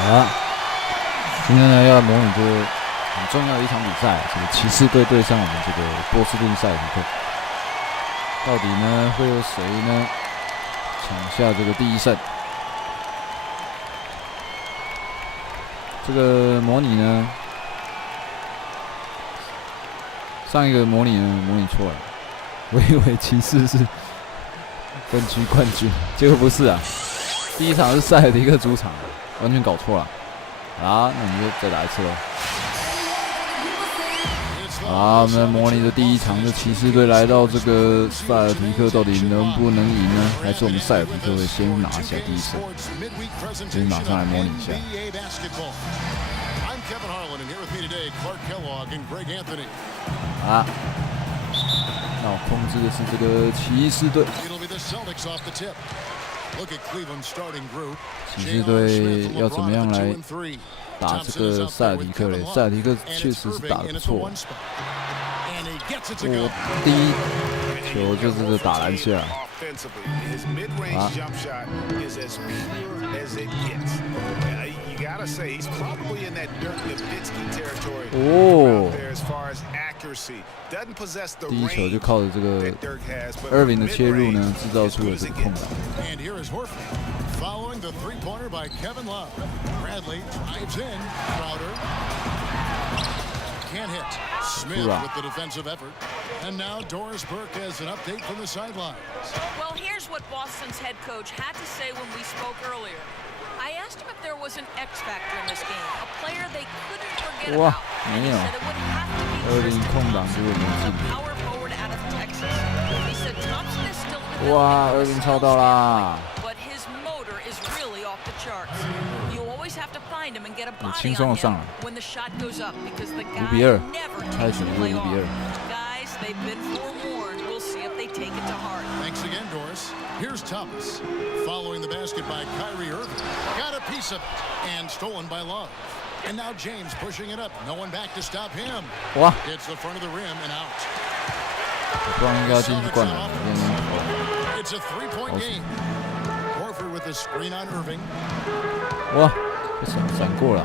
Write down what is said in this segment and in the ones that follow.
好，今天呢要模拟这个很重要的一场比赛，这个骑士队对上我们这个波士顿塞尔提克，到底呢会有谁呢抢下这个第一胜？这个模拟呢，上一个模拟呢模拟错了，我以为骑士是分区冠军，结果不是啊，第一场是塞尔提克主场。 完全搞错了，好，那我们就再打一次喽。好，我们模拟的第一场的骑士队来到这个塞尔提克，到底能不能赢呢？还是我们塞尔提克会先拿下第一胜？所以马上来模拟一下。啊，那我控制的是这个骑士队。 骑士队要怎么样来打这个塞尔提克嘞？塞尔提克确实是打得不错。我第一球就是这打篮下。啊！哦！第一球就靠着这个 Irving 的切入呢，制造出了这个空档。 Following the three-pointer by Kevin Love. Bradley drives in. Crowder can't hit. Smith with the defensive effort. And now Doris Burke has an update from the sidelines. Well, here's what Boston's head coach had to say when we spoke earlier. I asked him if there was an X factor in this game, a player they couldn't forget about. And he said it would have to be a power forward out of Texas. He said Thompson is still in the Irving 抄到啦！ You always have to find him and get a body 轻松的上来。 when the shot goes up because the guy 5比2， never 开 takes 始 the 就 play 5 off. 比2。 Guys, they've been forewarned. We'll see if they take it to heart. Thanks again, Doris. Here's Thomas. Following the basket by Kyrie-Irving. Got a piece of it and stolen by Love. And now James pushing it up. No one back to stop him. 哇！ It's the front of the rim and out. 我不知道应该要进去灌篮， It's a three-point game. Horford with the screen on Irving. 哇，这闪过了。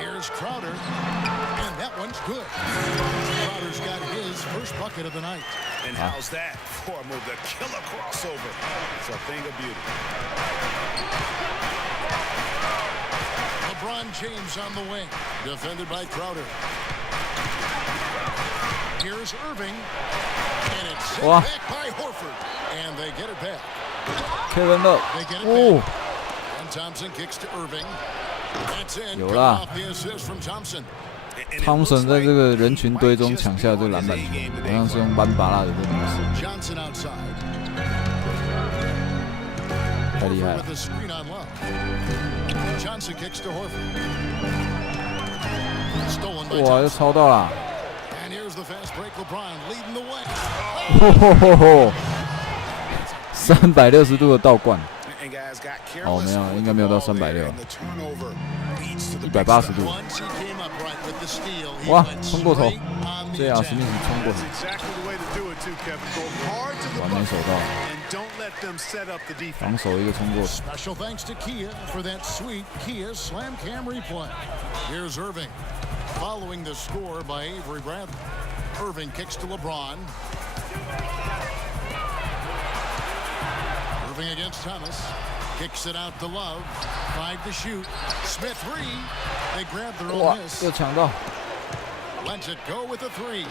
Here's Crowder, and that one's good. Crowder's got his first bucket of the night. And how's that for a move? The killer crossover. It's a thing of beauty. LeBron-James on the wing, defended by Crowder. Here's Irving, and it's sent back by Horford, and they get it back. Kevin Love， They get it back. And Thompson kicks to Irving. That's in. 有啦 Off the assist from Thompson. ，Thompson 在这个人群堆中抢下这个篮板球，好像是用班巴拉的这个模式， Johnson outside. 太厉害 Horford 了 with。the screen on Love. Johnson kicks to Horford. Stolen by 哇， Thompson. 又抄到啦！ And here's the fast break. LeBron leading the way. 360度的倒灌。哦，没有，应该没有到360。180度。哇，冲过头 ，J.R. 史密斯冲过头，完美手到，防守一个冲过头。 Special thanks to Kia for that sweet Kia Slam Cam replay. Here's Irving. Following the score by Avery-Bradley. Irving kicks to LeBron. Irving against Thomas. Kicks it out to Love. 5 to shoot. Smith 3. They grab their 哇 own，miss. 又抢到！ Lets it go with a 3.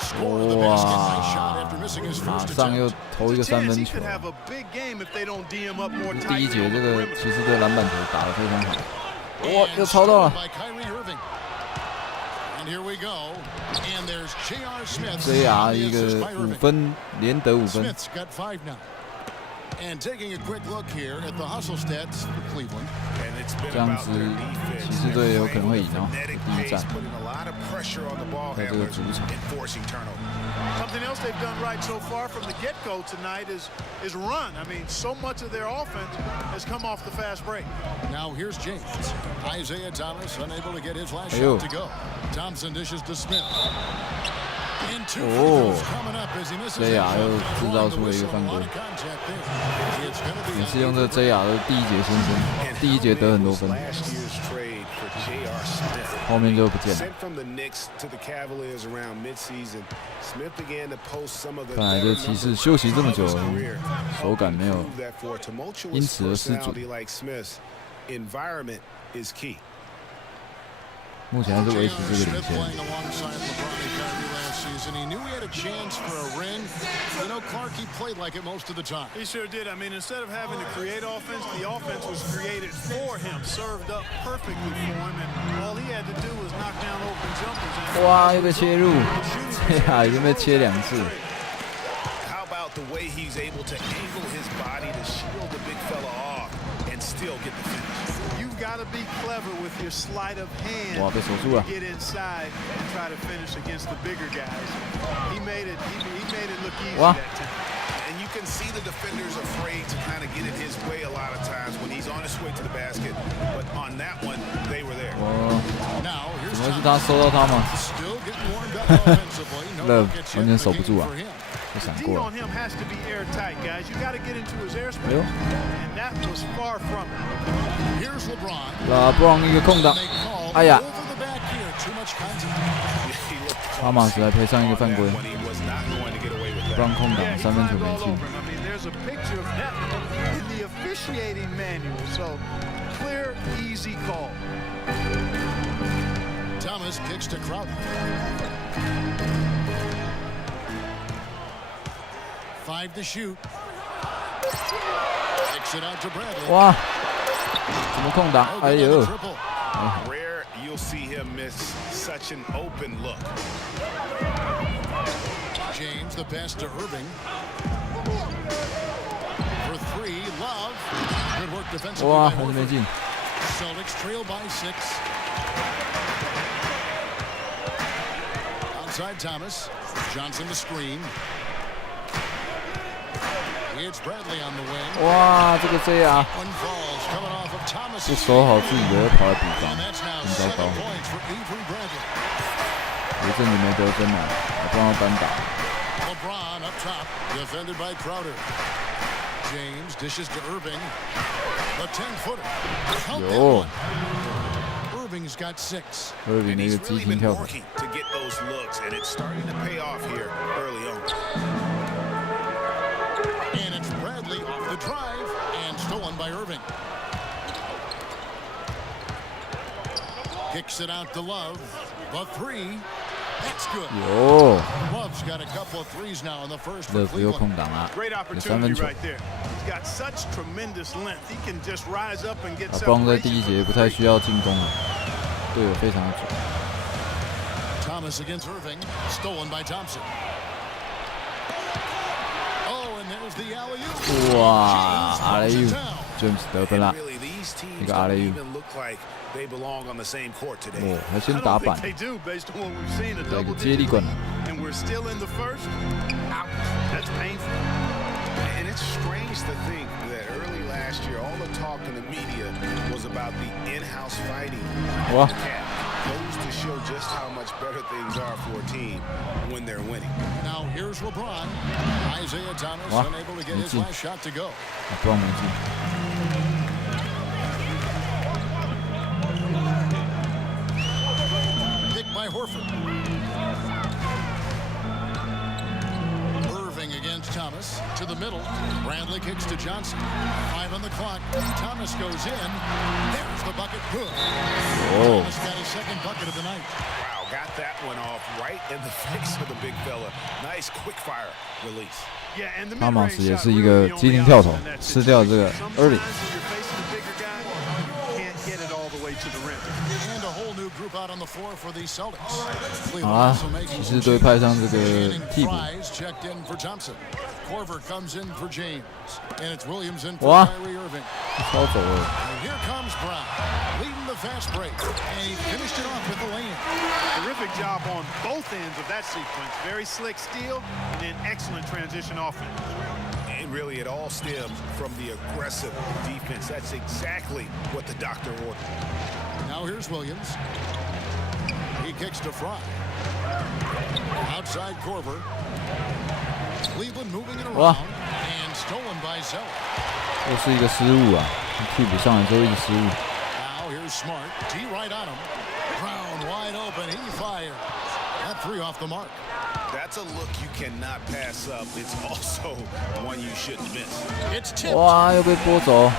Score to the basket. Nice shot after missing his 马 first 上 attempt. 又投一个3分球。第一节这个骑士队篮板球打得非常好。哇，又抄到了！ By Kyrie-Irving. And here we go. And there's J.R. Smith. JR 一个5分，连得5分。 Smith's got 5 now. And taking a quick look here at the hustle stats for Cleveland. 这样子，骑士队有可能会赢哦。第一战，在这个主场。 Something else they've done right so far from the get-go tonight is run. I mean, so much of their offense has come off the fast break. Now here's James. Isaiah-Thomas unable to get his last shot to go. Thompson dishes to Smith. 哦，JR 又制造出了一个犯规，也是用这 JR 的第一节先生，第一节得很多分，后面就不见了。看来这骑士休息这么久，手感没有因此而失准。目前还是维持这个领先。He knew he had a chance for a ring. You know, Clark, he played like it most of the time. He sure did. I mean, instead of having to create offense, the offense was created for him, served up perfectly for him, and all he had to do was knock down open jumpers. 哇，又被切入，这呀已经被切2次。How about the way he's able to angle his body to shield the big fella off and still get the finish? You've got to be clever with your sleight of hand to get inside and try to finish against the bigger guys. He made it look easy that time. And you can see the defenders afraid to kind of get in his way a lot of times when he's on his way to the basket. But on that one, they were there. 怎么是他收到他吗？乐完全守不住啊，就闪过了。LeBron 一个空档，哎呀，哈马斯还赔上一个犯规。LeBron 空档3分球没进。Thomas kicks to Crowder. 5 to shoot. Kicks it out to Bradley. 哇，怎么空档？哎呦！ Rare you'll see him miss such an open look. James the pass to Irving. For 3, Love. Good work defensively. 哇，还是没进。 Celtics trail by 6. Outside Thomas. Johnson to screen. It's Bradley on the wing. 哇，这个 JR 不守好自己的，跑来补防，很糟糕。有一阵子没得分了，还帮他单打。LeBron up top, defended by Crowder. James dishes to Irving. A 10-footer. 有。Irving's got 6. Irving 那个激情跳投。 To get those looks, and it's starting to pay off here early on. And it's Bradley off the drive and stolen by Irving. Kicks it out to Love. The 3. That's good. 有。 Love's got a couple of threes now in the first. 乐福又空档了，有3分球。LeBron 在第一节不太需要进攻了，队友非常的准。 Thomas against Irving, stolen by Thompson. Oh, and there's the alley-oop. 哇，阿雷乌 ，James 得分啦，一个阿雷乌。 哦，还先打板，来个接力灌篮。 And it's strange to think that early last year, all the talk in the media was about the in-house fighting. Wow. Goes to show just how much better things are for a team when they're winning. Now here's LeBron. Isaiah-Thom unable to get his last shot to go. LeBron 没进。 By Horford. Irving against Thomas to the middle. Bradley kicks to Johnson. 5 on the clock. Thomas goes in. There's the bucket. Good. Oh. Thomas got his second bucket of the night. Wow, got that one off right in the face of the big fella. Nice quick fire release. 哈马斯也是一个激情跳投，吃掉这个 early。 好啦，骑士队派上这个替补。哇，超走了。Terrific job on both ends of that sequence. Very slick steal and then excellent transition offense. And really, it all stems from the aggressive defense. That's exactly what the doctor ordered. Now here's Williams. He kicks to Fry. Outside Korver. Cleveland moving it around and stolen by Zeller. 又是一个失误啊！替补上来之后一直失误。Now here's Smart. D right on him. Brown wide open. He fires. That three off the mark. That's a look you cannot pass up. It's also one you shouldn't miss. It's tipped. 哇，又被拨走。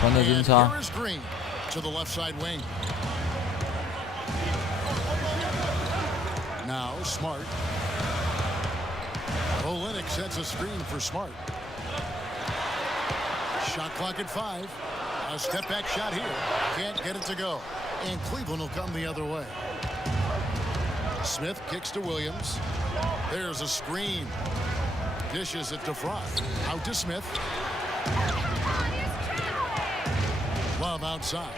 传的真 And 差。 here is Green to the left side wing. Now Smart. Olynyk sets a screen for Smart. Shot clock at 5. A step back shot here. Can't get it to go. And Cleveland will come the other way. Smith kicks to Williams. There's a screen. Dishes it to Frost. Out to Smith. Love outside.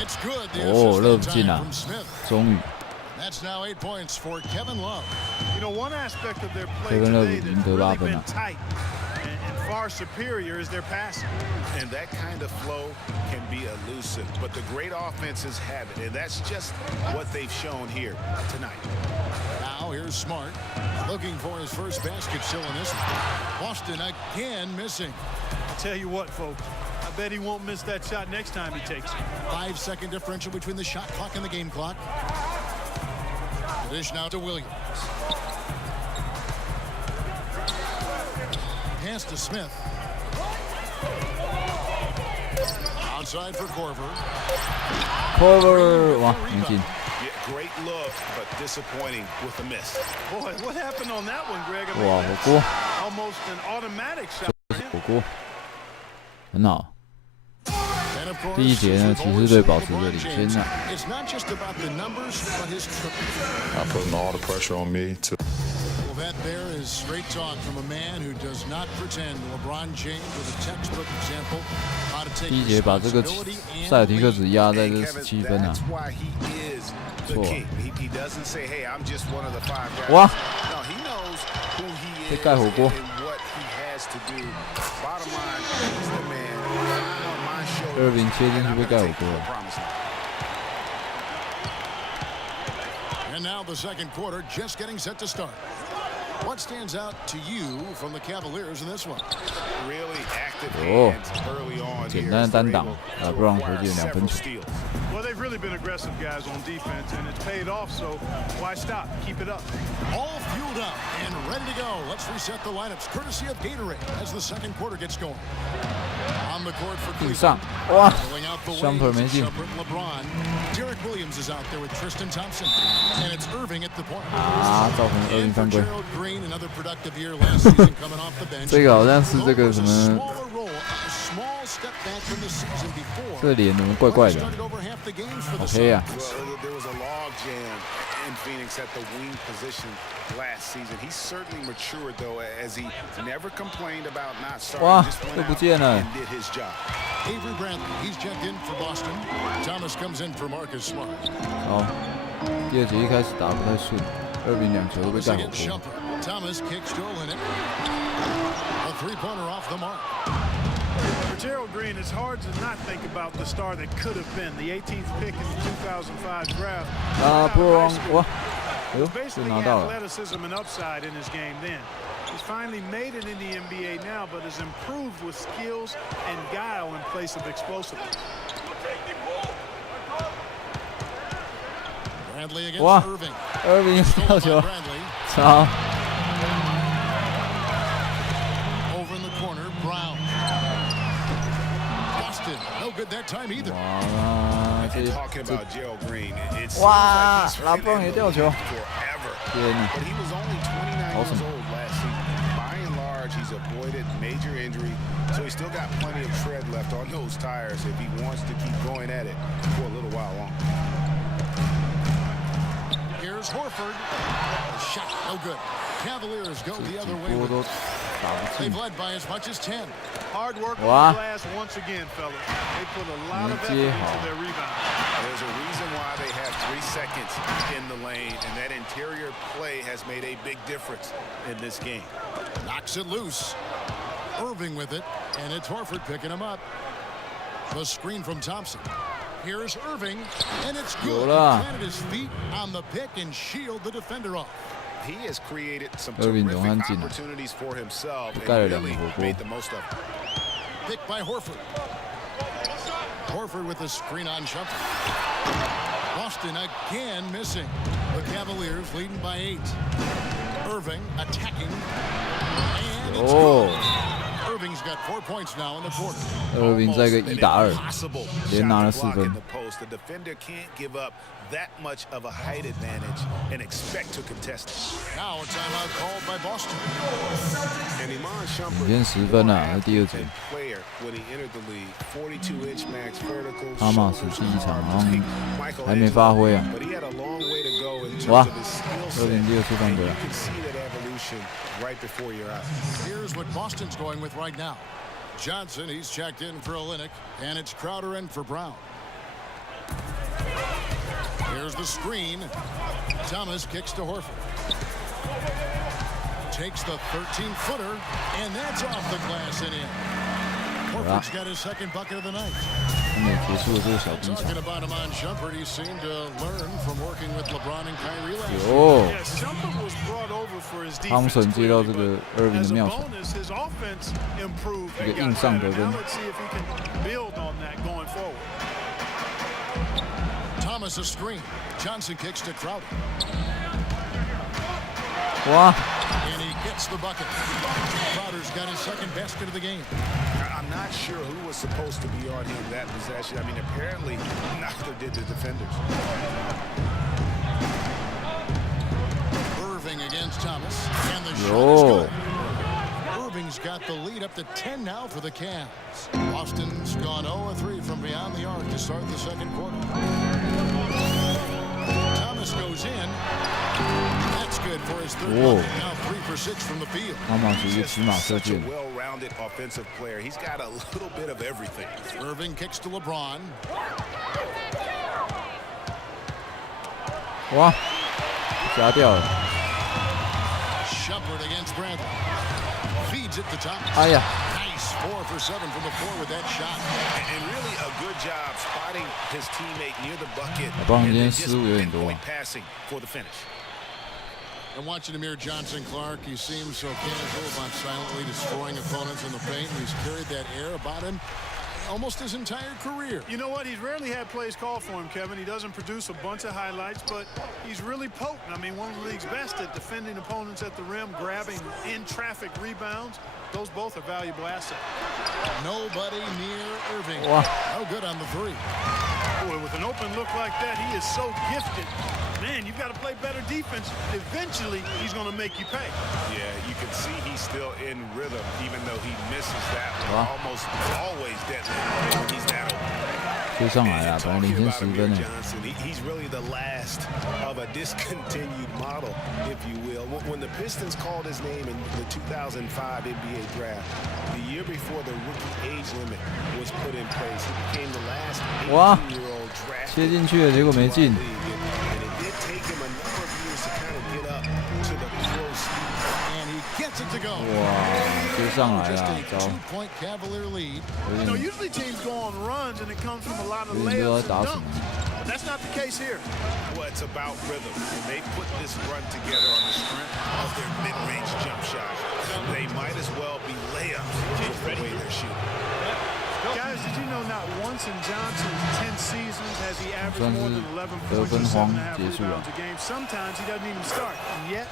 It's good. The assist in time from Smith. 终于。 That's now 8 points for Kevin Love. You know, one aspect of their play today that's really been tight and far superior is their passing. And that kind of flow can be elusive, but the great offenses have it, and that's just what they've shown here tonight. Now here's Smart, looking for his first basket still in this one. Boston again missing. I tell you what, folks, I bet he won't miss that shot next time he takes it. 5-second differential between the shot clock and the game clock. Dish now to Williams. Pass to Smith. Outside for Korver. Korver 哇，没进。 Yeah, great look, but disappointing with a miss. Boy, what happened on that one, Greg? I 哇， mean, 火锅， almost an automatic shot. 火锅，很好。 And of course, 第一节呢，骑士队保持着领先呢。 It's not just about the numbers, but his triple. Putting all the pressure on me to. Well, that there is straight talk from a man who does not pretend. LeBron-James with a textbook example how to take 第一节把这个 responsibility and 塞尔提克只压在 Hey, 这 Kevin, 17分啊 that's。why he is the king. He doesn't say, "Hey, I'm just one of the 5 guys." 哇， No, he knows who he 被 is 盖火锅。 and what he has to do. Bottom line, he's the man. On my shoulder. Irving 切进去被盖火锅了。 And now the second quarter just getting set to start. What stands out to you from the Cavaliers in this one? Really active 哦 hands early on 简 here. 单的单挡 They're able to 不让回 acquire 进2分 several 球。 steals. Well, they've really been aggressive guys on defense, and it's paid off, so why stop? Keep it up. All fueled up and ready to go. Let's reset the lineups courtesy of Gatorade as the second quarter gets going. On the court for 顶 Cleveland. 上，哇 Filling out the ，Shumper wings, 没进 Shumpert and LeBron. Derek Williams is out there with Tristan Thompson, and it's Irving at the point. 啊，造成2 And 分 for 犯规。 Gerald Green, another productive year last season coming off the bench. 这个好像是这个 Gold 什 was a 么， smaller role, a small step back from the season before. 这个脸怎么怪怪的？ Started over half the games for 好 the 黑啊！ Well, there was a log jam in Phoenix at the wing position last season. He certainly matured, though, as he never complained about not starting. 哇， Just went 又不 out 见了 and。did his job. Avery-Bradley, he's checked in for Boston. Thomas comes in for Marcus Smart. 好，第2节一开始打不太顺，Irving 2球都被 Thomas 盖火 against 锅。 Shumpert. Thomas kicks to Olynyk. A three-pointer off the mark. For Gerald Green, it's hard to not think about the star that could have been the 18th pick in the 2005 draft. 啊，不容 High school. 哇，哎呦， Basically 就拿到了。 athleticism and upside in his game then. He's finally made it in the NBA now, but has improved with skills and guile in place of explosiveness. Bradley against 哇 Irving. ，Irving 跳 Stolen 球 by，Bradley. 超， Over in the corner, Brown. Boston, no good that time either. 哇，这 And talking about Gerald Green, it seems Wow, like he's LeBron been in 也 the 掉球。 league forever. 天哪！ But he was only 29 Awesome. years old last season. By and large, he's avoided major injury, so he's still got plenty of tread left on those tires if he wants to keep going at it for a little while longer. Here's Horford. Shot, no good. Cavaliers go the other way. 波 with 都 it. 打不 They've 进。 led by as much as 10. Hard work on Wow. the glass once again, fellas. They put a lot of effort Nije into hao. their rebound. There's a reason why they have 3 seconds in the lane, and that interior play has made a big difference in this game. Knocks it loose. Irving with it, and it's Horford picking him up. The screen from Thompson. Here's Irving, and it's good. 有了。 He planted his feet on the pick and shield the defender off. He has created some Irving terrific 总算进了 opportunities for himself and 盖了2个 really 火锅 made the most of it. Pick by Horford. Horford with the screen on Shumpert. Boston again missing. The Cavaliers leading by 8. Irving attacking. And it's good. Irving's got 4 points now in the quarter. Irving 在一个1打2， Impossible 连拿了 shot to 4 block 分 in。the post. The defender can't give up that much of a height advantage and expect to contest it. Now a timeout called by Boston. And Iman Shumpert 领先10分啊，在第2节。 player when he entered the league, 42-inch max vertical. 哈马斯第一场好像还没发挥啊。 But he had a long way to go in terms 哇 of his skill set. ，Irving 第2次犯规 You 了。 can see that evolution right before your eyes. Here's what Boston's going with right now. Johnson, he's checked in for Olynyk, and it's Crowder in for Brown. Here's the screen. Thomas kicks to Horford. Takes the 13-footer, and that's off the glass and in. Horford's got his second bucket of the night. 他们也结束了这个小第一场。 Talking about him on Shumpert, he seemed to learn from working with LeBron and Kyrie last year. 有 Yeah, Shumpert was brought over for his defense. 汤普森接到这个 Irving As 的 a 妙传， bonus, his offense improved 一个 and got 硬上 better. 得分 Now let's see if he can build on that going forward. Thomas a screen. Johnson kicks to Crowder. 哇， And he gets the bucket. Crowder's got his second basket of the game. I'm not sure who was supposed to be on him that possession. I mean, apparently neither did the defenders. Irving against Thomas. And the shot is Yo. good. Irving's got the lead up to 10 now for the Cavs. Boston's gone 0-3 from beyond the arc to start the second quarter. Thomas goes in. That's good for his third Whoa. bucket. Now 3 for 6 from the field. 哈马斯一个骑马射 Such a 箭， well-rounded offensive player. He's got a little bit of everything. Irving kicks to LeBron. 哇，夹掉了。 Shumpert against Bradley. Feeds it to Thomas. 哎呀， Nice 4 for 7 from the floor with that shot. And really a good job spotting his teammate near the bucket. LeBron and then James just 失误有点多。 pinpoint passing for the finish. And watching Amir Johnson Clark, he seems so casual about silently destroying opponents in the paint. He's carried that air about him almost his entire career. You know what? He's rarely had plays called for him, Kevin. He doesn't produce a bunch of highlights, but he's really potent. I mean, one of the league's best at defending opponents at the rim, grabbing in-traffic rebounds. Those both are valuable assets. Nobody near Irving. Wow. No good on the 3. Boy, with an open look like that, he is so gifted. Man, you've got to play better defense. Eventually, he's going to make you pay. Yeah, you can see he's still in rhythm, even though he misses that one. Wow. Almost always deadly. He's that open. 追上来了，本来领先10分呢。 Johnson, he's really the last of a discontinued model, if you will. When the Pistons called his name in the 2005 NBA draft, the year before the rookie age limit was put in place, he became the last 哇， 18-year-old drafted 切进去了，结果没进。 and it did take him a number of years to kind of get up to the pro speed. And he gets it to go. 哇，接上来 Just 了， a 糟， 2-point Cavalier lead. 有 You know, 点 usually teams go on runs and it comes from a lot of 有点不知道 layups 在打 and 什么 dunks.。But that's not the case here. Well, it's about rhythm. And they put this run together on the strength of their mid-range jump shot. They might as well be layups with the way they're shooting. Guys, did you know not once in Johnson's 10 seasons has he averaged more than 11 points or 得分荒 7.5 结束了。 rebounds a game? Sometimes he doesn't even start. And yet,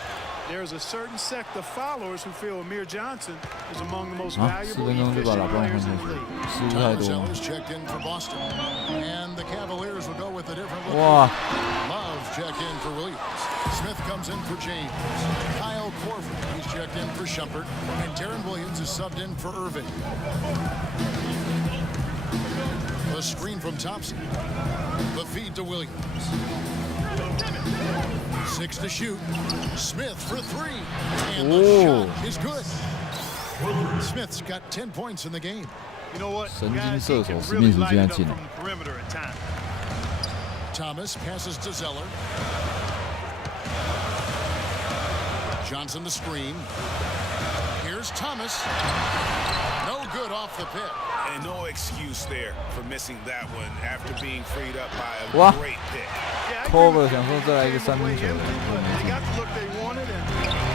there's a certain sect of followers who feel Amir Johnson is among the most 啊，4 valuable 分钟就把 efficient 老布朗 players 换 in 下 the 去， league. 失误太 Tyler 多。 Sellers checked in for Boston. And the Cavaliers will go with a different look. 哇， Love checked in for Williams. Smith comes in for James. Al-Horford, he's checked in for Shumpert. And Darren Williams is subbed in for Irving. The screen from Thompson. The feed to Williams. 6 to shoot. Smith for 3. And the Ooh. shot is good. Smith's got 10 points in the game. You know what? 神经 Guys, 射 he 手 can 史 really 密斯 light 竟 it 然 up 进了 from。the perimeter at times. Thomas passes to Zeller. Johnson the screen. Here's Thomas. No good off the pick. And no excuse there for missing that one after being freed up by a Wow. great pick. Cover 想说再来一个三分球， They got the look they wanted, and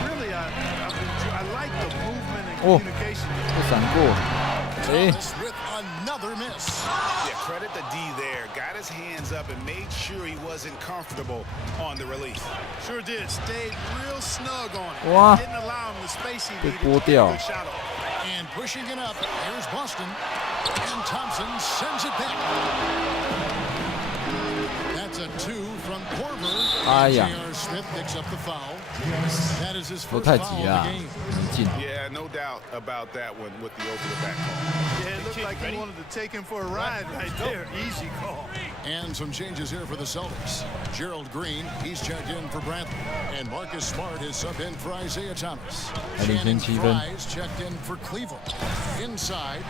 really, I like the movement and 哦， communication. 被闪过，哎， Thomas with another miss. Yeah, credit the D there. Got his hands up and made sure he wasn't comfortable on the release. Sure did. Stayed real snug on it. Wow. Didn't allow him the space he 被 needed 拨 to get 掉 a good shot off. And pushing it up, here's Boston. And Thompson sends it back. That's a 2 from Korver. 哎呀， J.R. Smith picks up the foul. That is his 都 first 太 foul 急 of 了， the game. 很近。 Yeah, no doubt about that one with the over-the-back call. Yeah, it looked like he wanted to take him for a ride right there. Easy call. And some changes here for the Celtics. Gerald Green, he's checked in for Bradley. And Marcus Smart is subbed in for Isaiah-Thomas. 还领先 Shannon 7分。 Fries checked in for Cleveland. Inside,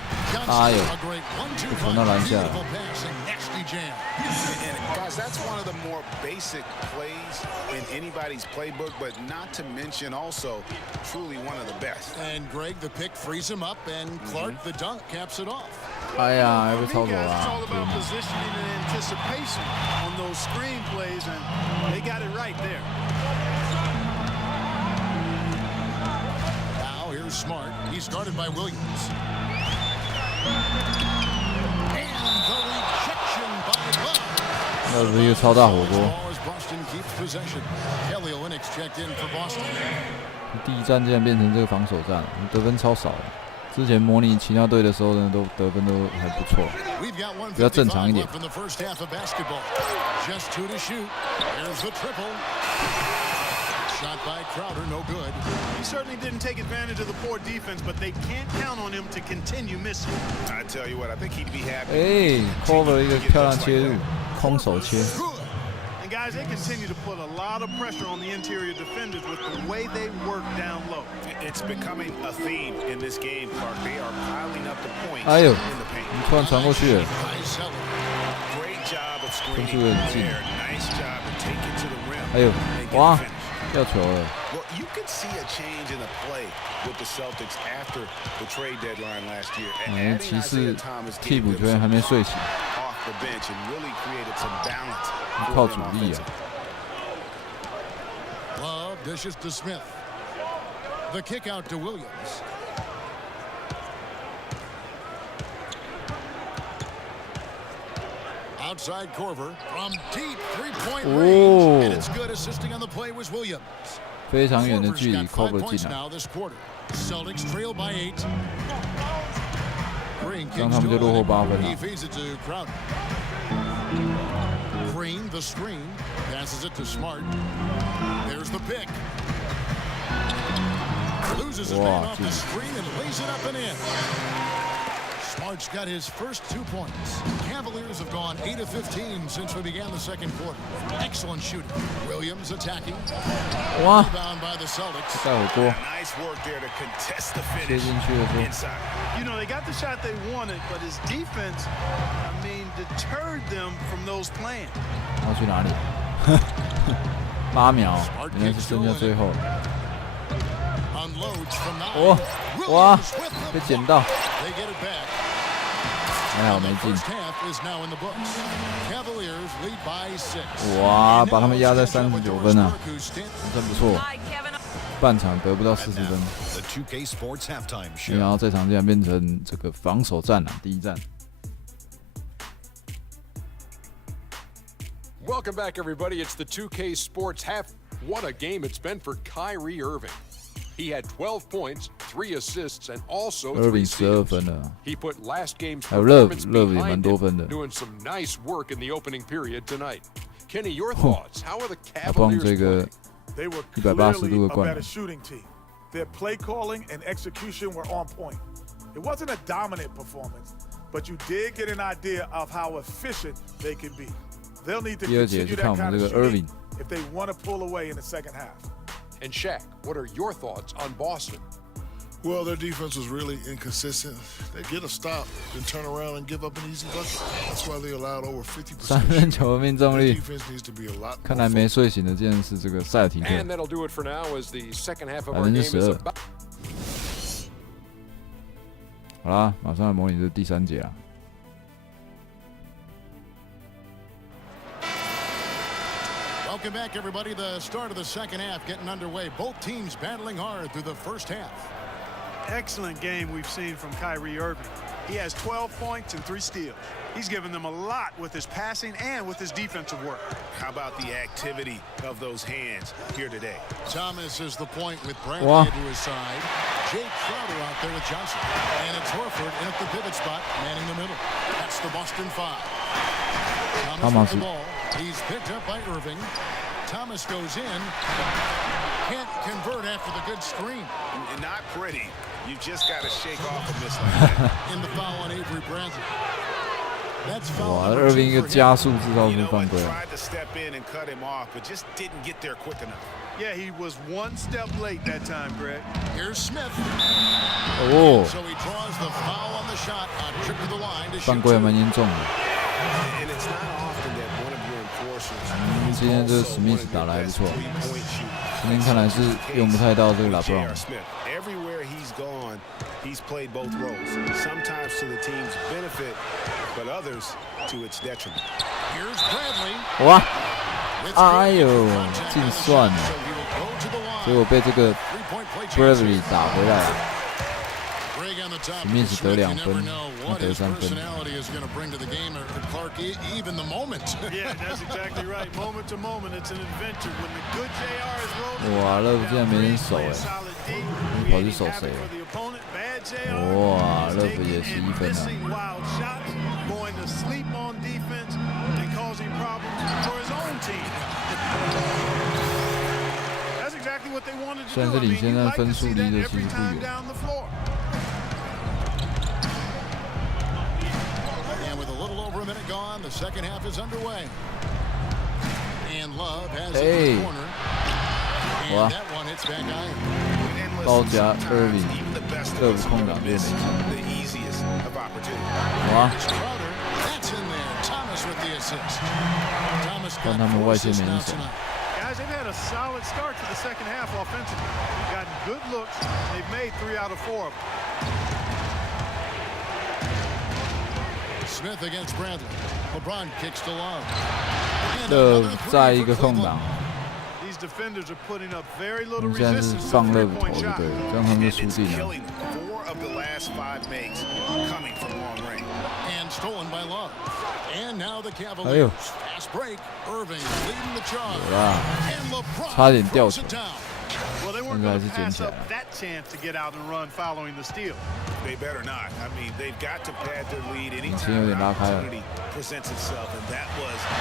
哎呦， Johnson, a great 1-2 传到篮下。 beautiful pass and nasty jam. And guys, that's one of the more basic plays in anybody's playbook, but not to mention also truly one of the best. And Greg, the pick frees him up, and Clark, the dunk, caps it off. 哎呀，要被 For 抄 me, 走 guys, it's all 了， about positioning and anticipation on those screen plays, and they got it right there. Now here's Smart. He's guarded by Williams. And the rejection by Love. 那是一个超大火锅。 Ball as Boston keeps possession. Kelly Olynyk checked in for Boston. 第一站竟然变成这个防守战，得分超少的。之前模拟其他队的时候呢，都得分都还不错， We've got 比较正常一 1:55 点。 left in the first half of basketball. Just 2 to shoot. Here's the triple. Shot by Crowder, no good. He certainly didn't take advantage of the poor defense, but they can't count on him to continue missing. I tell you what, I think he'd be happy. 哎 ，cover 一个漂亮切入，空手切。 Good. And guys, they continue to put a lot of pressure on the interior defenders with the way they work down low. It's becoming a theme in this game, Clark. They are piling up the points 哎呦， in the paint. 你突然传过去了， By Zeller. Great job of 分 screening 数有点近。 there. Nice job to take it to the rim. 哎呦， and get 哇 the finish.，掉球了。 Well, you could see a change in the play with the Celtics after the trade deadline last year. And 哎， adding 骑士 Isaiah-Thomas 替 gave 补 them 球员还没睡醒， off the bench and really created some balance. 靠 for 主 them 力啊 offensively.。 Love dishes to Smith. The kick out to Williams. Outside Korver from deep three-point Oh. range. And it's good. Assisting on the play was Williams. 非常远的 Korver's 距离 got 5 ，cover points 进来， now this quarter. Celtics trail by 8. Green 这样他们就落后8分 He 了。 feeds it to Crowder. Green, the screen, passes it to Smart. There's the pick. Loses his man Wow, off the geez. screen and lays it up and in. Smart's got his first 2 points. Cavaliers have gone 8 of 15 since we began the second quarter. Excellent shooting. Williams attacking. 哇， Rebound by the Celtics. 带火锅， Nice work there to contest the 切 finish 进去的时候， inside. You know, they got the shot they wanted, but his defense, deterred them from those plans. 要去哪里？8秒，原来是剩下最后。 Unloads from 哦 9. 哇 Williams with the 被捡到， They get it back. 还好 The 没进。 first half is now in the books. Cavaliers lead by 6. 哇， And 把他 now 们压在 let's catch up with 39 Doris 分啊， Burke, who stands 真不错。 Hi, Kevin. 半场得不到40 分， The 2K Sports Halftime 然 Show. 后这场竟然变成这个防守战了，第一战。 Welcome back, everybody. It's the 2K Sports Half. What a game it's been for Kyrie-Irving. He had 12 points, 3 assists, and also 3 Irving 12 steals. 分了， He put last game's 还有Love performance 也蛮 behind 多分的 him, doing some nice work in the opening period tonight. Kenny, your thoughts? How are the 他帮 Cavaliers 这个 playing? They were 180 clearly 度的 a 灌 better 篮， shooting team. Their play calling and execution were on point. It wasn't a dominant performance, but you did get an idea of how efficient they can be. They'll need to 第二节 continue 就看我 that 们 kind 这 of 个 shooting Irving， if they want to pull away in the second half. And Shaq, what are your thoughts on Boston? Well, their defense was really inconsistent. They get a stop, then turn around and give up an easy bucket. That's why they allowed over 50%. 三分球的命中 Their 率， defense needs to be a lot 看 more 来没 focused. 睡醒的竟然是这个塞尔提克。 And that'll do it for now as the second half of our game is %12 about. 好啦，马上来模拟这第3节啦。Welcome back, everybody. The start of the second half getting underway. Both teams battling hard through the first half. Excellent game we've seen from Kyrie-Irving. He has 12 points and 3 steals. He's given them a lot with his passing and with his defensive work. How about the activity of those hands here today? Thomas is the point with Bradley to his side. Jake Crowder out there with Johnson. And it's Horford in at the pivot spot, manning the middle. That's the Boston 5. Thomas with the ball. He's picked up by Irving. Thomas goes in. Can't convert after the good screen. Not pretty. You just got to shake off a miss like that. In the foul on Avery-Bradley. That's 哇，Irving 一个加速制造出犯规。Tried to step in and cut him off, but just didn't get there quick enough. Yeah, he was 1 step late that time, Greg. Here's Smith. Oh. So he draws the foul on the shot. A trip to the line to shoot. 犯规还蛮严重的。And it's not often that one of your enforcers. 今天这个史密斯打得还不错。今天看来是用不太到这个 LeBron。 Everywhere he's gone, he's played both roles. Sometimes to the team's benefit, but others to its detriment. Here's Bradley. 哇！哎呦，净算了，结果被这个 Bradley 打回来了。史密斯得2分，他得3分。哇，乐福竟然没人守哎，跑去守谁了？哇，乐福也11分啊！ 虽然是领先，但分数离的其实不远。And with a little over a minute gone, the second half is underway. And Love has it in the corner. And that one hits back iron. 高加Irving，乐福空档就没进。哇！ 但他们外线没人守。 Guys, they've had a solid start to the second half offensively. They've gotten good looks. They've made 3 out of 4 of them. Smith against Bradley. LeBron kicks to Love. 乐在一个空档。 These defenders are putting up very 我 little 们现在是 resistance 放 to 乐 the 福投 3-point 就 shot. 对了，这样他们就输定了。 4 of the last 5 makes coming from long range. And stolen by Love. And now the Cavaliers. Fast break. Irving leading the charge. And LeBron 差点掉 throws 球。 it down. Well, they weren't going to pass up that chance to get out and run following the steal. They better not. I mean, they've got to pad their lead 有 anytime 点 an 拉开了。 opportunity presents itself, and that was a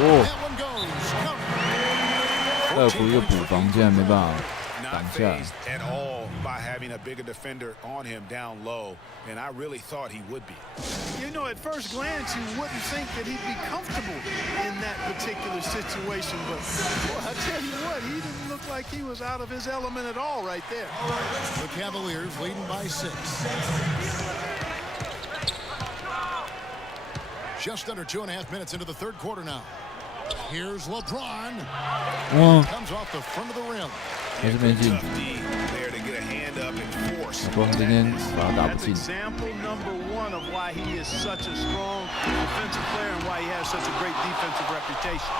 golden. That one goes. Covered. 乐福一个补防竟然没办法 Not 挡下来。 phased at all by having a bigger defender on him down low, and I really thought he would be. You know, at first glance, you wouldn't think that he'd be comfortable in that particular situation, but boy, I tell you what, he didn't look like he was out of his element at all right there. The Cavaliers leading by 6. Just under 2.5 minutes into the third quarter now. Here's LeBron. Comes off the front of the rim. 还是没进。 There to get a hand up and force. LeBron 今天把他打不 That's 进。 example number 1 of why he is such a strong defensive player and why he has such a great defensive reputation.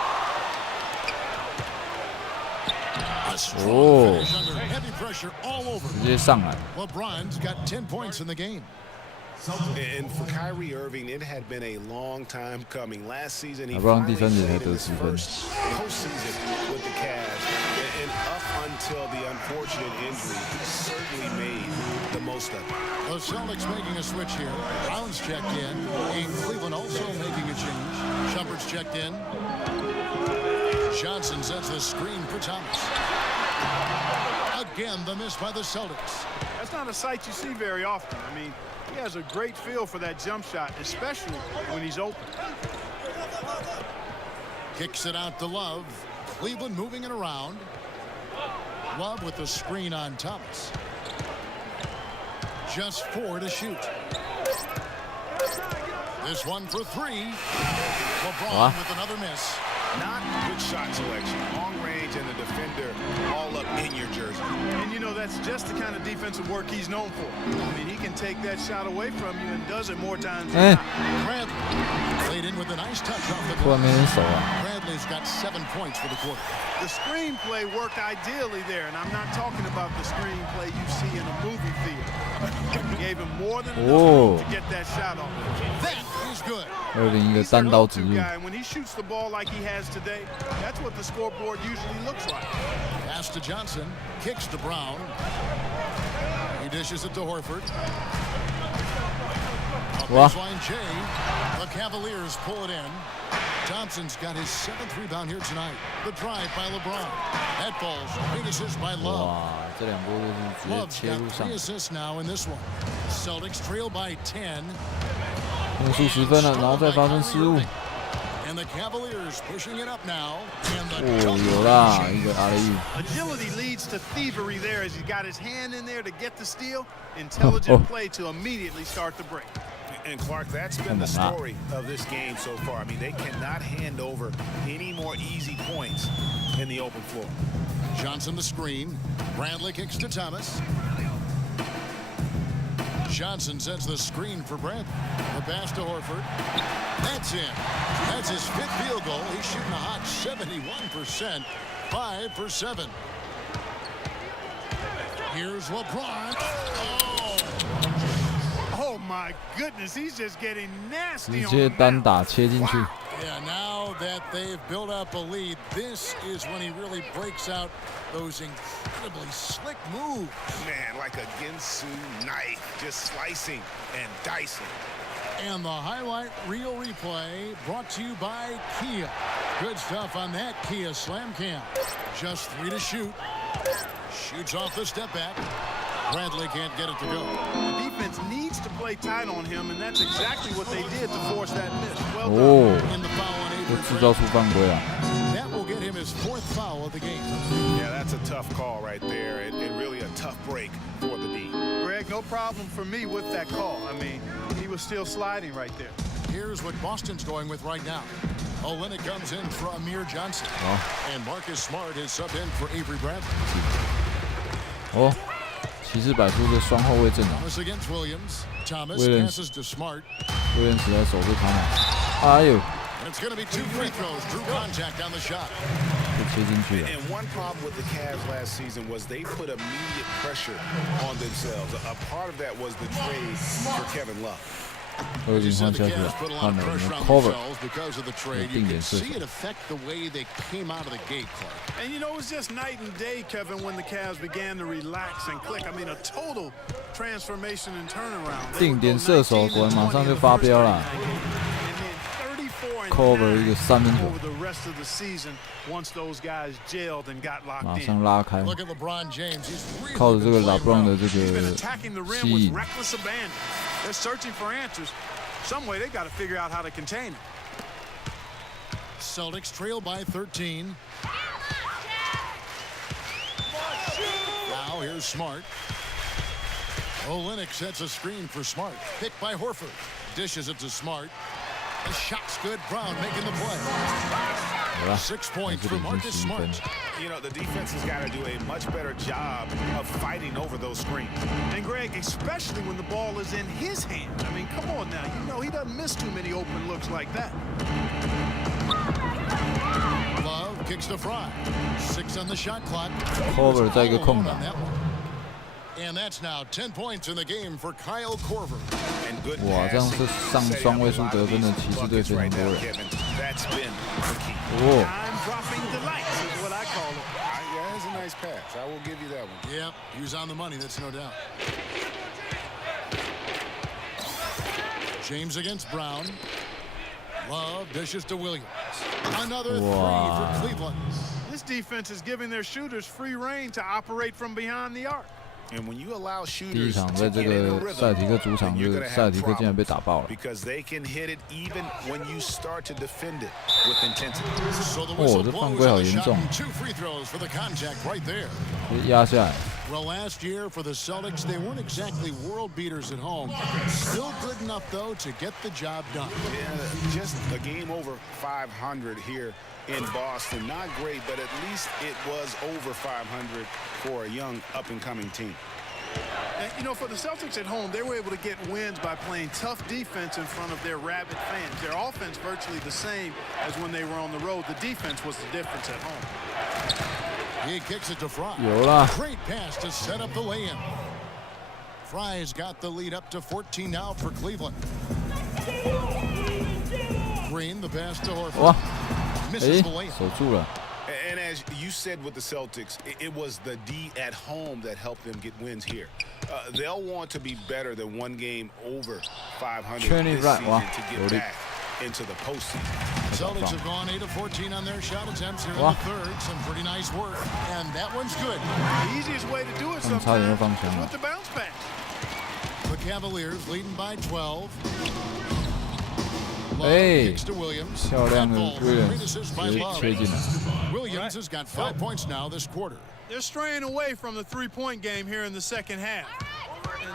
A strong finish under heavy pressure all over. 直接上来。 LeBron's got 10 points in the game. And for Kyrie-Irving, it had been a long time coming. Last season, he LeBron finally 第3节才 played 得 his 10分。 first postseason with the Cavs, and up until the unfortunate injury, he certainly made the most of it. The Celtics making a switch here. Brown's checked in. And Cleveland also making a change. Shumpert's checked in. Johnson sets the screen for Thomas. Again, the miss by the Celtics. That's not a sight you see very often. I mean, he has a great feel for that jump shot, especially when he's open. Kicks it out to Love. Cleveland moving it around. Love with the screen on Thomas. Just 4 to shoot. This one for 3. LeBron with another miss. Not good shot selection. Long range and the defender all up in your jersey. And you know, that's just the kind of defensive work he's known for. I mean, he can take that shot away from you and does it more times than not. Bradley played in with a nice touch off the 突然没人守啊。 Bradley's got 7 points for the quarter. The screenplay worked ideally there, and I'm not talking about the screenplay you see in a movie theater. He gave him more than enough room to get that shot off. That is good. Irving 一个单刀直入。 When he shoots the ball like he has today, that's what the scoreboard usually looks like. Pass to Johnson, kicks to Brown. He dishes it to Horford. Baseline J. The Cavaliers pull it in. Johnson's got his 7th rebound here tonight. The drive by LeBron. That falls. Big assist by Love. 哇，这两波都是直接 Love's 切 got 入上 3 assists now in this one. Celtics trail by 10. 分数10分了，然后再发生失误。 And the Cavaliers pushing it up now. 哦，有啦，一个阿雷伊。 Agility leads to thievery there as he got his hand in there to get the steal. Intelligent play to immediately start the break. And Clark, that's been the story of this game so far. I mean, they cannot hand over any more easy points in the open floor. Johnson the screen. Bradley kicks to Thomas. Johnson sets the screen for Bradley. The pass to Horford. That's in. That's his 5th field goal. He's shooting a hot 71%. 5 for 7. Here's LeBron. Oh my goodness, he's just getting nasty 直 on 接 the 单 map. 打切进去。 Yeah, now that they've built up a lead, this is when he really breaks out those incredibly slick moves. Man, like a Ginsu knife, just slicing and dicing. And the highlight reel replay brought to you by Kia. Good stuff on that Kia Slam Cam. Just 3 to shoot. Shoots off the step back. Bradley can't get it to go. The defense needs to play tight on him, and that's exactly what they did to force that miss. Well 哦 done. In the foul on 就 Avery-Bradley. 制造出犯规啊。 That will get him his 4th foul of the game. Yeah, that's a tough call right there, and really a tough break for the D. Greg, no problem for me with that call. I mean, he was still sliding right there. Here's what Boston's going with right now. Olynyk comes in for Amir Johnson. And Marcus Smart is subbed in for Avery-Bradley. 哦，骑士摆出这双后卫阵容， Thomas against Williams. Thomas Williams. passes to Smart. 威廉斯在守住他们。哎呦， And it's going to be 2 free throws. Drew contact on the shot. 就切进去了。 And one problem with the Cavs last season was they put immediate pressure on themselves. A part of that was the trade for Kevin Love. 都已经 You 换 said 下 the 去了 Cavs put a，lot 换 of 了 pressure on cover， themselves because of the trade. 定 You 点 can 射 see 手 it。affect the way they came out of the gate, Clark. And you know, it was just night and day, Kevin, when the Cavs began to relax and click. I mean, a total transformation and turnaround. 定点射手果然马上就发飙了。cover 一个3分球， Over the rest of the season, once those guys gelled and got 马 locked 上 in. 拉开， Look at LeBron-James. He's really 靠着这个 been playing LeBron well. 的这 He's been 个 attacking the rim 吸 with 引， reckless abandon. They're searching for answers. Some way they got to figure out how to contain it. Celtics trail by 13. Now here's Smart. Olynyk sets a screen for Smart. Picked by Horford. Dishes it to Smart. The shot's good. Brown making the play. 好了， 6 还 points 是 for 领先 Marcus 11 分 Smart.。 You know, the defense has got to do a much better job of fighting over those screens. And Greg, especially when the ball is in his hands. I mean, come on now. You know he doesn't miss too many open looks like that. Love kicks to Fry. 6 on the shot clock. cover 在一个空 On 档， that one. And that's now 10 points in the game for Kyle Korver. And good 哇，这样 passing 是上 setting 双 up 位 a 数 lot 得 of 分的 these 骑士队 buckets 非常 right 多 now, 人。 Kevin. That's been the key. 哦， I'm dropping delights is what I call it. Yeah, that's a nice pass. I will give you that one. Yep, he was on the money, that's no doubt. James against Brown. Love dishes to Williams. Another 3 for Cleveland. This defense is giving their shooters free reign to operate from behind the arc. And when you allow 第一 shooters 场 to 在这 get in a 个塞尔 rhythm, 提克主场， then 这 you're 个 going to 塞尔 have 提克竟然被 problems 打爆了。 because they can hit it even when you start to defend it with intensity. So the 哦， whistle 这犯 blows 规好 on the 严 shot 重， and 2 free throws for the contact right there. 直接压下来。Well, last year for the Celtics, they weren't exactly world beaters at home. Still good enough, though, to get the job done. Yeah, just a game over 500 here in Boston. Not great, but at least it was over 500 for a young up-and-coming team. And, you know, for the Celtics at home, they were able to get wins by playing tough defense in front of their rabid fans. Their offense virtually the same as when they were on the road. The defense was the difference at home. He kicks it to Fry. Great pass to set up the lay-in. Fry's got the lead up to 14 now for Cleveland. Green, the pass to Horford. Misses the lay-in. 守住了。 And as you said with the Celtics, it was the D at home that helped them get wins here. They'll want to be better than one game over 500 this season to get back into the postseason. Celtics have gone 8 of 14 on their shot attempts here in the third. Some pretty nice work, and that one's good. The easiest way to do it sometimes is with the bounce pass. The Cavaliers leading by 12. 哎，漂亮的 Williams 直接切进来。 Williams has got 5 points now this quarter. They're straying away from the three-point game here in the second half. And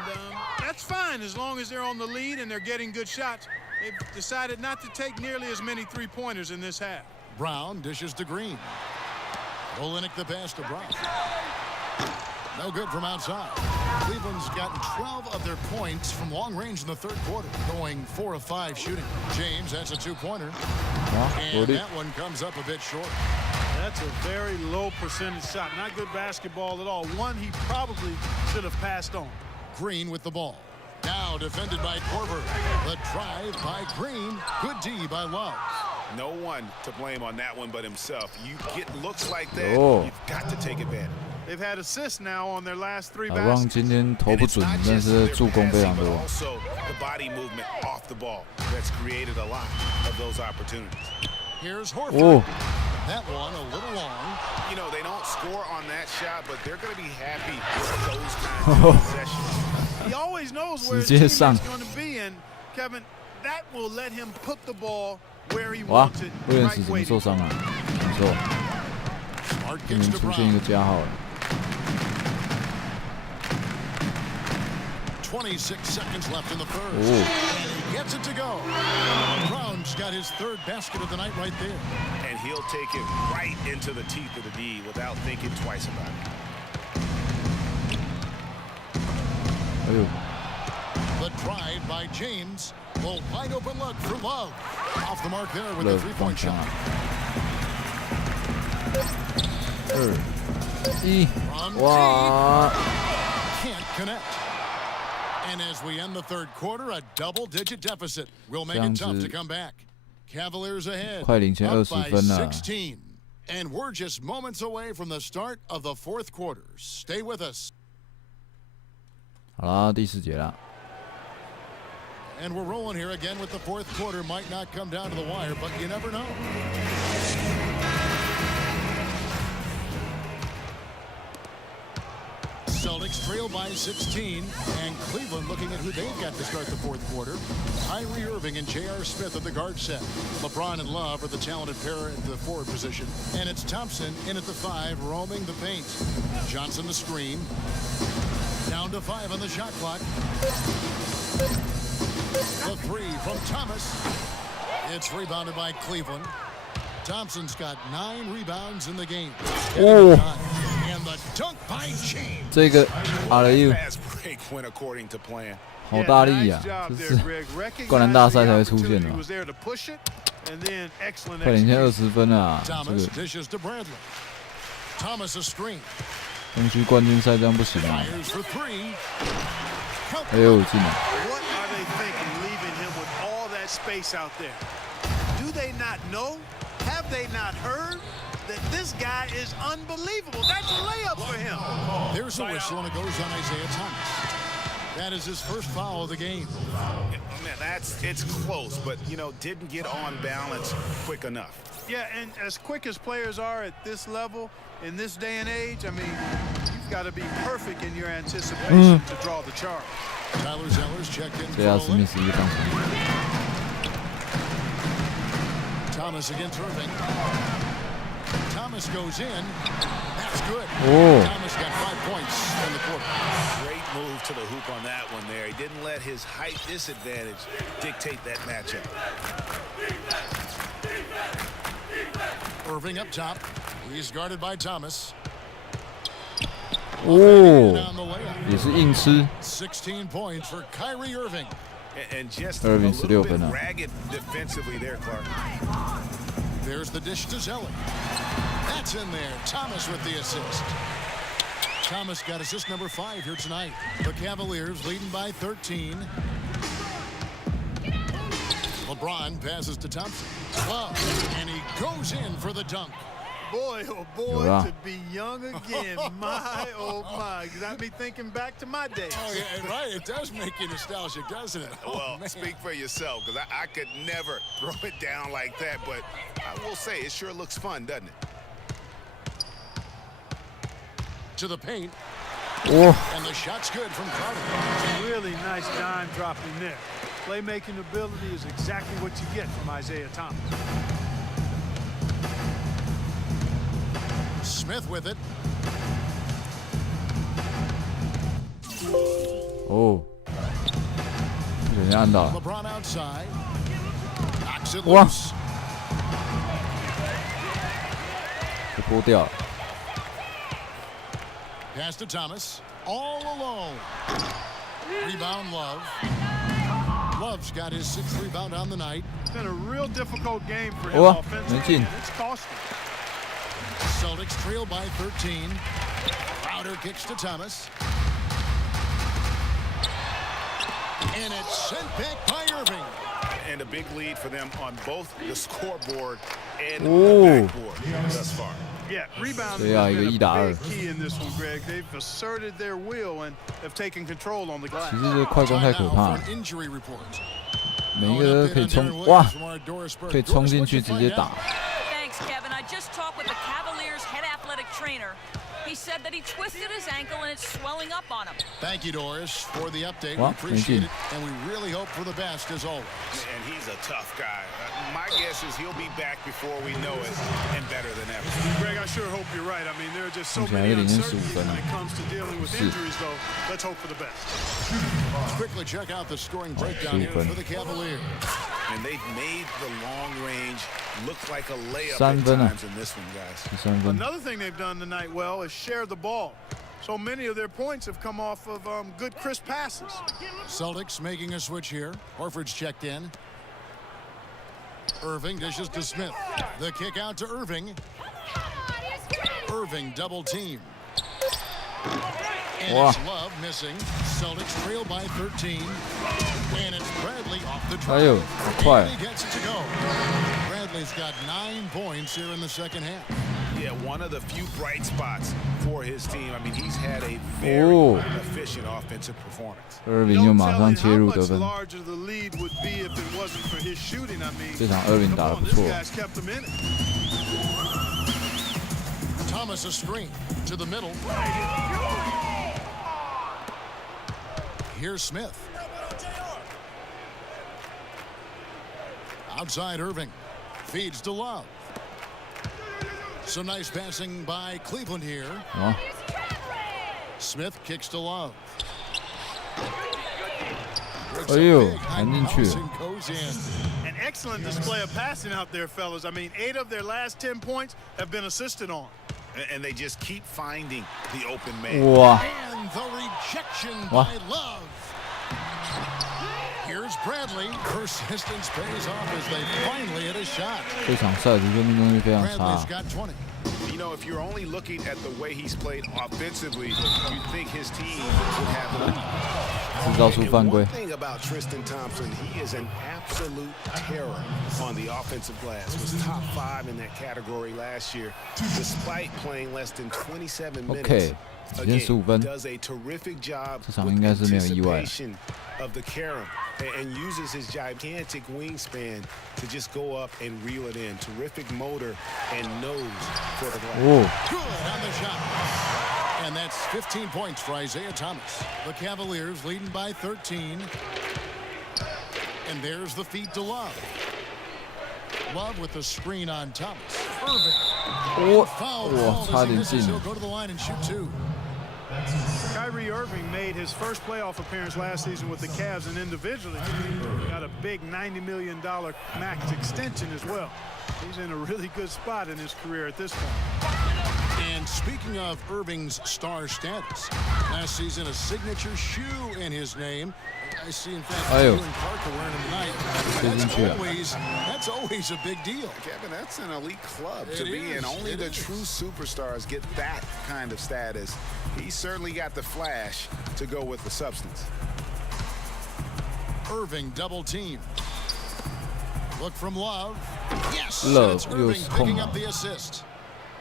that's fine as long as they're on the lead and they're getting good shots. They've decided not to take nearly as many three-pointers in this half. Brown dishes to Green. Olynyk the pass to Brown. No good from outside. Cleveland's gotten 12 of their points from long range in the third quarter, going 4 of 5 shooting. James has a 2-pointer. And that one comes up a bit short. That's a very low percentage shot. Not good basketball at all. One he probably should have passed on. Green with the ball. Now defended by Korver. The drive by Green. Good D by Love. No one to blame on that one but himself. You get looks like that, you've got to take advantage. They've had assists now on their last 3 老让 baskets. 今天投不准，但是助攻非常多。 Also, the body movement off the ball that's created a lot of those opportunities. Here's Horford. That one a little long. You know, they don't score on that shot, but they're going to be happy with those kinds of possessions. He always knows where his teammate's going to be, and Kevin, that will let him put the ball where he wants it. 威廉斯怎么受伤啊？没错，今年出现一个加号了。 26 seconds left in the first. And he gets it to go. Brown's got his 3rd basket of the night right there. And he'll take it right into the teeth of the D without thinking twice about it. The drive by James. A wide open look for Love. Off the mark there with the 3-point shot. 2、1， 哇！ Can't connect. And as we end the third quarter, a double-digit deficit will make it tough to come back. Cavaliers ahead, up by 16. And we're just moments away from the start of the fourth quarter. Stay with us. 好啦，第4节啦。 And we're rolling here again with the fourth quarter. Might not come down to the wire, but you never know. Celtics trail by 16, and Cleveland looking at who they've got to start the fourth quarter. Kyrie-Irving and J.R. Smith at the guard set. LeBron and Love are the talented pair at the forward position. And it's Thompson in at the 5, roaming the paint. Johnson the screen. Down to 5 on the shot clock. The 3 from Thomas. It's rebounded by Cleveland. Thompson's got 9 rebounds in the game. And the dunk by James. 这个fast break went according to plan. 好大力呀！这是灌篮大赛才会出现的。快领先20分啊！这个东区冠军赛这样不行啊！哎呦，进了！ Have they not heard that this guy is unbelievable? That's a layup for him. There's a whistle and it goes on Isaiah-Thom. That is his first foul of the game. Man, it's close, but you know, didn't get on balance quick enough. Yeah, and as quick as players are at this level in this day and age, I mean, you've got to be perfect in your anticipation to draw the charge. Tyler Zeller's checked in. Thomas against Irving. Thomas goes in. That Oh. Thomas got 5 points in the quarter. Great move to the hoop on that one there. He didn't let his height disadvantage dictate that matchup. Irving up top. He's guarded by Thomas. 也是硬吃。 16 points for Kyrie-Irving. And just a little bit ragged defensively there, Clark. There's the dish to Zelly. That's in there. Thomas with the assist. Thomas got assist number 5 here tonight. The Cavaliers leading by 13. LeBron passes to Thompson. Love, and he goes in for the dunk. Boy, oh boy, to be young again. My, oh my. Got me thinking back to my days. Oh, yeah, right. It does make you nostalgic, doesn't it? Well, speak for yourself, because I could never throw it down like that. But I will say, it sure looks fun, doesn't it? To the paint. Oh. And the shot's good from Carter. Really nice dime dropping there. Playmaking ability is exactly what you get from Isaiah-Thom. Smith with it. Oh. 人家按到了。 LeBron outside. Knocks it loose. 被拨掉了。 Pass to Thomas. All alone. Rebound Love. Love's got his 6th rebound on the night. It's been a real difficult game for him offensively. It's costly. Celtics trail by 13. Crowder kicks to Thomas. And it's sent back by Irving. And a big lead for them on both the scoreboard and the backboard thus far. Yeah, rebounding has been a big key in this one, Greg. They've asserted their will and have taken control on the glass. 其实这快攻太可怕了， Injury report. 每一个都可以冲，哇，可以冲进去直接打。 Thanks, Kevin. I just talked with the Cavaliers' head athletic trainer. He said that he twisted his ankle and it's swelling up on him. Thank you, Doris, for the update. We appreciate it, and we really hope for the best as always. And he's a tough guy. My guess is he'll be back before we know it, and better than ever. Greg, I sure hope you're right. I mean, there are just so many uncertainties when it comes to dealing with injuries, though. Let's hope for the best. Let's quickly check out the scoring breakdown here for the Cavaliers. And they've made the long range look like a layup at times in this one, guys. Another thing they've done tonight well is share the ball. So many of their points have come off of good, crisp passes. Celtics making a switch here. Horford's checked in. Irving dishes to Smith. The kick out to Irving. Irving double team. And it's Love missing. Celtics trail by 13. And it's Bradley off the track. And he gets it to go. Bradley's got 9 points here in the second half. Yeah, one of the few bright spots for his team. I mean, he's had a very efficient offensive performance. Irving 又马上切入得分。这场 Irving 打得不错。 Thomas a screen to the middle. Here's Smith. Outside Irving. Feeds to Love. Some nice passing by Cleveland here. Smith kicks to Love. 哎呦，弹进去。 An excellent display of passing out there, fellas. I mean, 8 of their last 10 points have been assisted on. And they just keep finding the open man. And the rejection by Love. Here's Bradley. Persistence pays off as they finally hit a shot. 这场赛局命中率非常差。 Bradley's got 20. You know, if you're only looking at the way he's played offensively, you'd think his team would have the lead. 制造出犯规。 One thing about Tristan Thompson, he is an absolute terror on the offensive glass. Was top 5 in that category last year, despite playing less than 27 minutes. Again, does a terrific job with anticipation of the carom and uses his gigantic wingspan to just go up and reel it in. Terrific motor and nose for the glass. Good on the shot. And that's 15 points for Isaiah Thomas. The Cavaliers leading by 13. And there's the feed to Love. Love with the screen on Thomas. Irving. 哇，差点进 He'll go to the line and shoot 2. Kyrie-Irving made his first playoff appearance last season with the Cavs, and individually got a big $90 million max extension as well. He's in a really good spot in his career at this point. And speaking of Irving's star status, last season a signature shoe in his name. I see, in fact, you and Parker wearing them tonight. That's always a big deal. Kevin, that's an elite club to be in. Only the true superstars get that kind of status. He certainly got the flash to go with the substance. Irving double team. Look from Love. Yes, Love, it's Irving picking up the assist.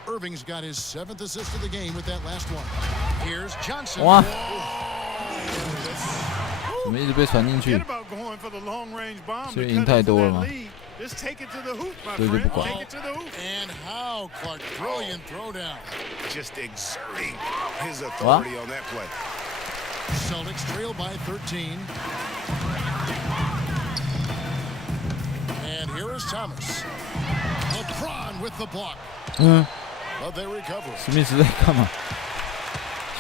Irving's got his 7th assist of the game with that last one. Here's Johnson. 哇！怎么一直被传进去？是因为赢太多了吗？所以就不管。 And how Clark, brilliant throwdown. Just exerting his authority on that play. Celtics trail by 13. And here is Thomas. LeBron with the block. But they recover. 史密斯在干嘛？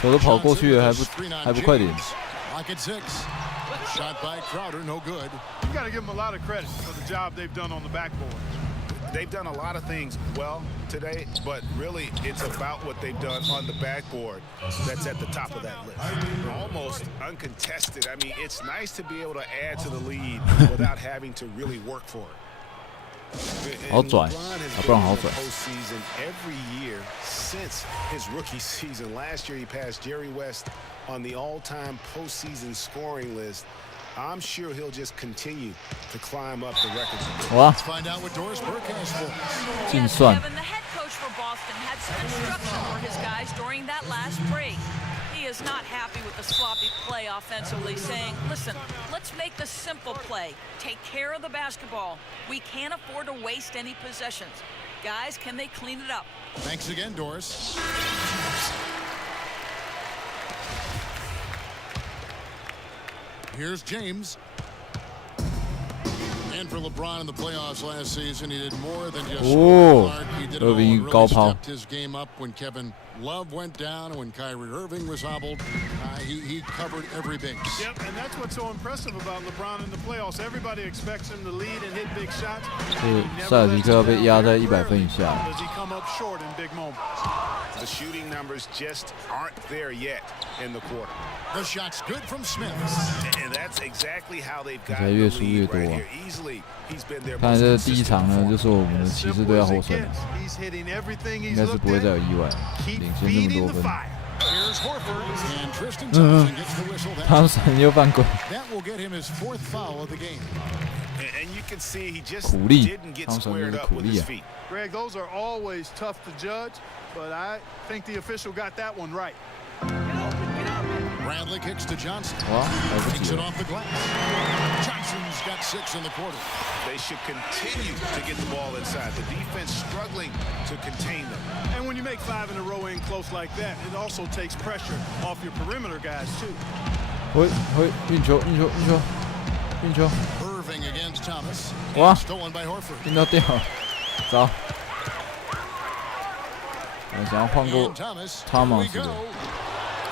球都跑过去了，还不快点 ？Lock at 6. Shot by Crowder, no good. You got to give them a lot of credit for the job they've done on the backboard. They've done a lot of things well today, but really it's about what they've done on the backboard that's at the top of that list. Almost uncontested. I mean, it's nice to be able to add to the lead without having to really work for it. 好拽，不然好拽。 Postseason every year since his rookie season. Last year he passed Jerry West on the all-time postseason scoring list. I'm sure he'll just continue to climb up the records. Let's find out what Doris Burke has for us. 净算。 Kevin, the head coach for Boston had some instruction for his guys during that last break. He is not happy with the sloppy play offensively, saying, listen, let's make the simple play. Take care of the basketball. We can't afford to waste any possessions. Guys, can they clean it up? Thanks again, Doris. Here's James. And for LeBron in the playoffs last season, he did more than just Clark. He did it all and really stepped his game up when Kevin Love went down and when Kyrie-Irving was hobbled. He covered every base. Yep, and that's what's so impressive about LeBron in the playoffs. Everybody expects him to lead and hit big shots. 塞尔提克要被压在100分以下。 Does he come up short in big moments? The shooting numbers just aren't there yet in the quarter. The shot's good from Smith. And that's exactly how they've got 才越输越多啊！ easily. He's been there. 看这第一场呢，就是我们的骑士队要获胜，应该是不会再有意外，领先这么多分。 Here's Horford and Tristan Thompson gets the whistle. 汤神又犯规。 That will get him his 4th foul of the game. And you can see he just 苦力， didn't get 汤神就 squared 是 up 苦 with 力 his 啊！ feet. Greg, those are always tough to judge, but I think the official got that one right. Bradley kicks to Johnson. 哇，来不 Takes 及 it 了。 off the glass. Johnson's got 6 in the quarter. They should continue to get the ball inside. The defense struggling to contain them. And when you make 5 in a row in close like that, it also takes pressure off your perimeter guys, too. 运球。 Irving against Thomas. 哇 Stolen by Horford. 运到掉了，糟！我想要换过 Thomas. 汤马斯的。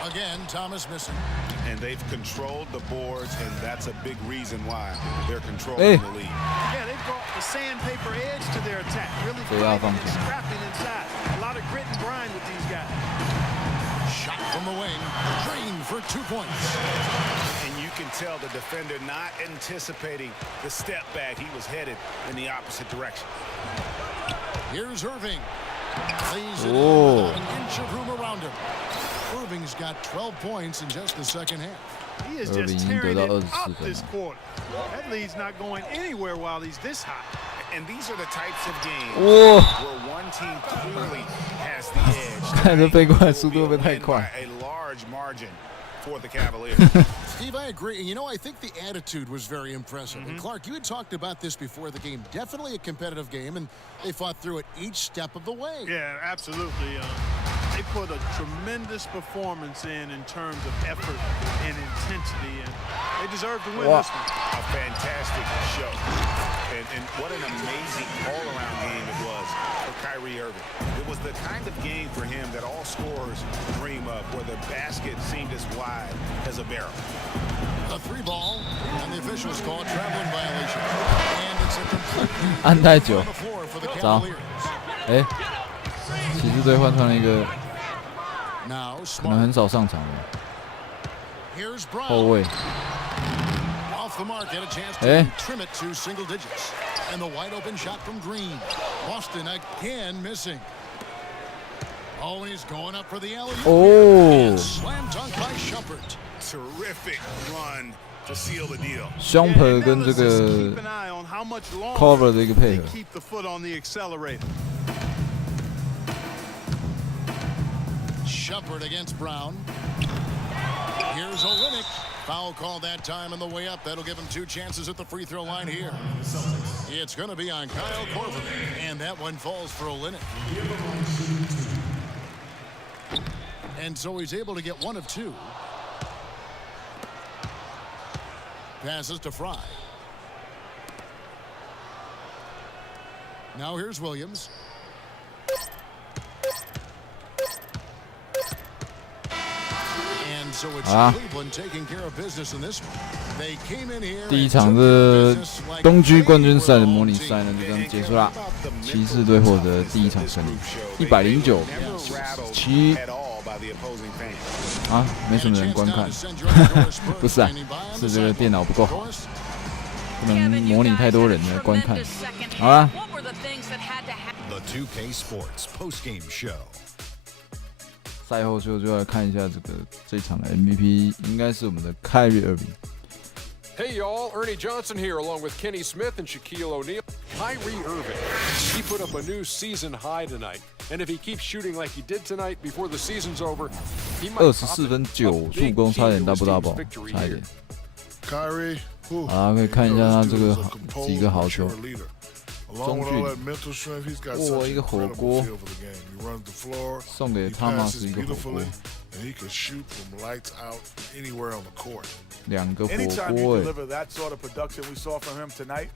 Again, Thomas missing. And they've controlled the boards, and that's a big reason why they're controlling the lead. Yeah, they've brought the sandpaper edge to their attack. Really fighting and scrapping inside. A lot of grit and grind with these guys. Shot from the wing. Green for 2 points. And you can tell the defender not anticipating the step back. He was headed in the opposite direction. Here's Irving. Lays it in without an inch of room around him. Irving's got 12 points in just the second half. He is just tearing it up this quarter. That lead's not going anywhere while he's this hot. And these are the types of games where one team clearly has the edge. 看这飞过来速度会不会太快？ A large margin for the Cavaliers. Steve, I agree. And, you know, I think the attitude was very impressive. And, Clark, you had talked about this before the game. Definitely a competitive game, and they fought through it each step of the way. Yeah, absolutely. They put a tremendous performance in terms of effort and intensity, and they deserve to win this one. A fantastic show. And what an amazing all-around game it was for Kyrie-Irving. It was the kind of game for him that all scorers dream of, where the basket seemed as wide as a barrel. A 3-ball, and the officials call a traveling violation. And it's a complete 按太久 on the floor for the 糟 Cavaliers. 骑士队换上了一个 Now 可能 Smart. 很少上场的 Here's 后 Brown. 卫。 Off the mark, get a chance to trim it to single digits. And the wide open shot from Green. Boston again missing. Oh, and he's going up for the alley-oop. Oh. Slam dunk by Shumpert. Terrific run to seal the deal. Shumpert 跟这个 cover 的一个配合。 Keep the foot on the accelerator. Shumpert against Brown. Here's Olynyk. Foul call that time on the way up. That'll give him 2 chances at the free throw line here. It's going to be on Kyle-Horford, and that one falls for Olynyk. And so he's able to get 1 of 2. Passes to Fry. Now here's Williams. And so it's Cleveland taking care of business in this one. They came in here. 第一场的东区冠军赛的模拟赛呢，就这样结束啦。骑士队获得第一场胜利，109-97。啊，没什么人观看，不是啊，是这个电脑不够好，不能模拟太多人的观看。好啦。 The 2K Sports postgame show. 赛后就来看一下这场的 MVP， 应该是我们的 Kyrie-Irving。 Hey y'all, Ernie Johnson here along with Kenny Smith and Shaquille O'Neal. Kyrie-Irving, he put up a new season high tonight. And if he keeps shooting like he did tonight before the season's over, he might 24分9助攻，差点 double， 差一点。 Kyrie, 好啦，可以看一下他这个几个好球。 中距离，哇，一个火锅，送给汤马斯一个火锅，2个火锅哎。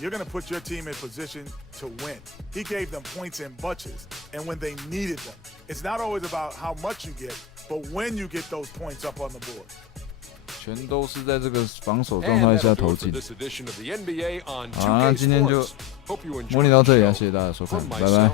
You're going to put your team in position to win. He gave them points in bunches, and when they needed them. It's not always about how much you get, but when you get those points up on the board. 全都是在这个防守状态下投进。好，那今天就模拟到这里啊，谢谢大家收看，拜拜。